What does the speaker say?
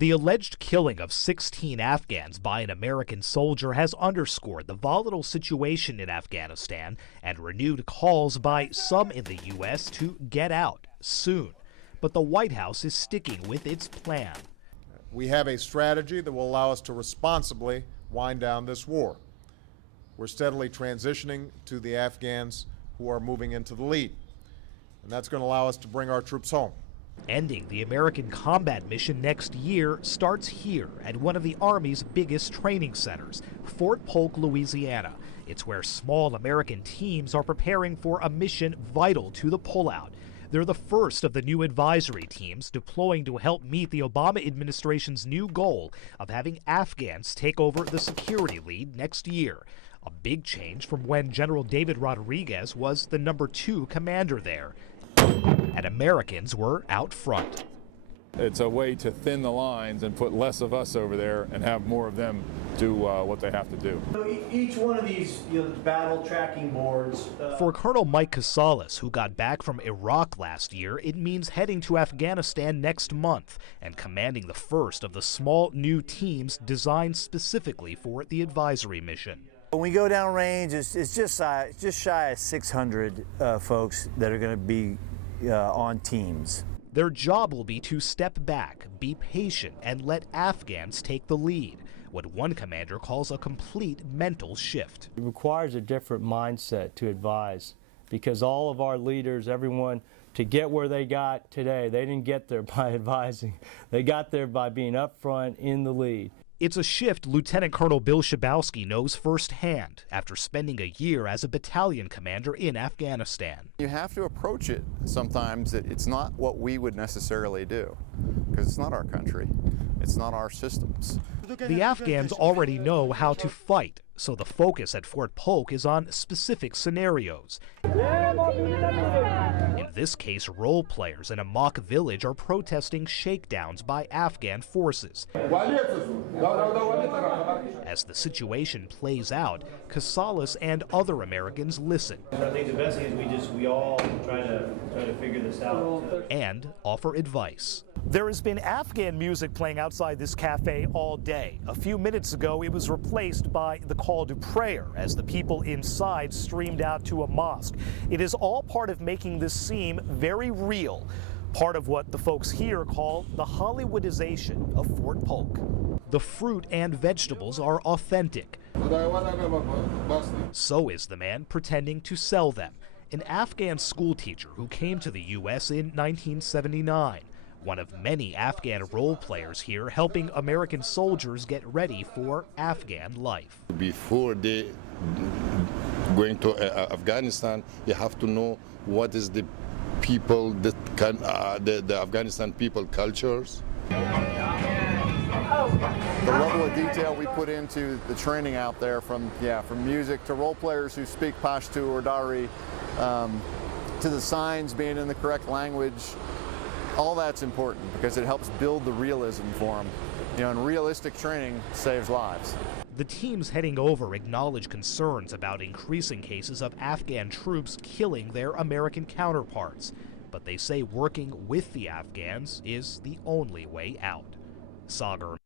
The alleged killing of 16 Afghans by an American soldier has underscored the volatile situation in Afghanistan and renewed calls by some in the U.S. to get out soon. But the White House is sticking with its plan. We have a strategy that will allow us to responsibly wind down this war. We're steadily transitioning to the Afghans who are moving into the lead, and that's going to allow us to bring our troops home. Ending the American combat mission next year starts here at one of the Army's biggest training centers, Fort Polk, Louisiana. It's where small American teams are preparing for a mission vital to the pullout. They're the first of the new advisory teams deploying to help meet the Obama administration's new goal of having Afghans take over the security lead next year. A big change from when General David Rodriguez was the #2 commander there. And Americans were out front. It's a way to thin the lines and put less of us over there and have more of them do what they have to do. Each one of these battle tracking boards. For Colonel Mike Casales, who got back from Iraq last year, it means heading to Afghanistan next month and commanding the first of the small new teams designed specifically for the advisory mission. When we go down range, it's just shy of 600 folks that are going to be on teams. Their job will be to step back, be patient, and let Afghans take the lead, what one commander calls a complete mental shift. It requires a different mindset to advise, because all of our leaders, everyone, to get where they got today, they didn't get there by advising. They got there by being up front in the lead. It's a shift Lieutenant Colonel Bill Schabowski knows firsthand after spending a year as a battalion commander in Afghanistan. You have to approach it sometimes that it's not what we would necessarily do, because it's not our country, it's not our systems. The Afghans already know how to fight, so the focus at Fort Polk is on specific scenarios. In this case, role players in a mock village are protesting shakedowns by Afghan forces. As the situation plays out, Casales and other Americans listen. I think the best thing is we all try to figure this out. And offer advice. There has been Afghan music playing outside this cafe all day. A few minutes ago, it was replaced by the call to prayer as the people inside streamed out to a mosque. It is all part of making this seem very real, part of what the folks here call the Hollywoodization of Fort Polk. The fruit and vegetables are authentic. So is the man pretending to sell them, an Afghan schoolteacher who came to the U.S. in 1979. One of many Afghan role players here helping American soldiers get ready for Afghan life. Before they going to Afghanistan, you have to know what is the people that can, the Afghanistan people cultures. The level of detail we put into the training out there, from music to role players who speak Pashto or Dari, to the signs being in the correct language. All that's important because it helps build the realism for them. And realistic training saves lives. The teams heading over acknowledge concerns about increasing cases of Afghan troops killing their American counterparts, but they say working with the Afghans is the only way out. Sagar.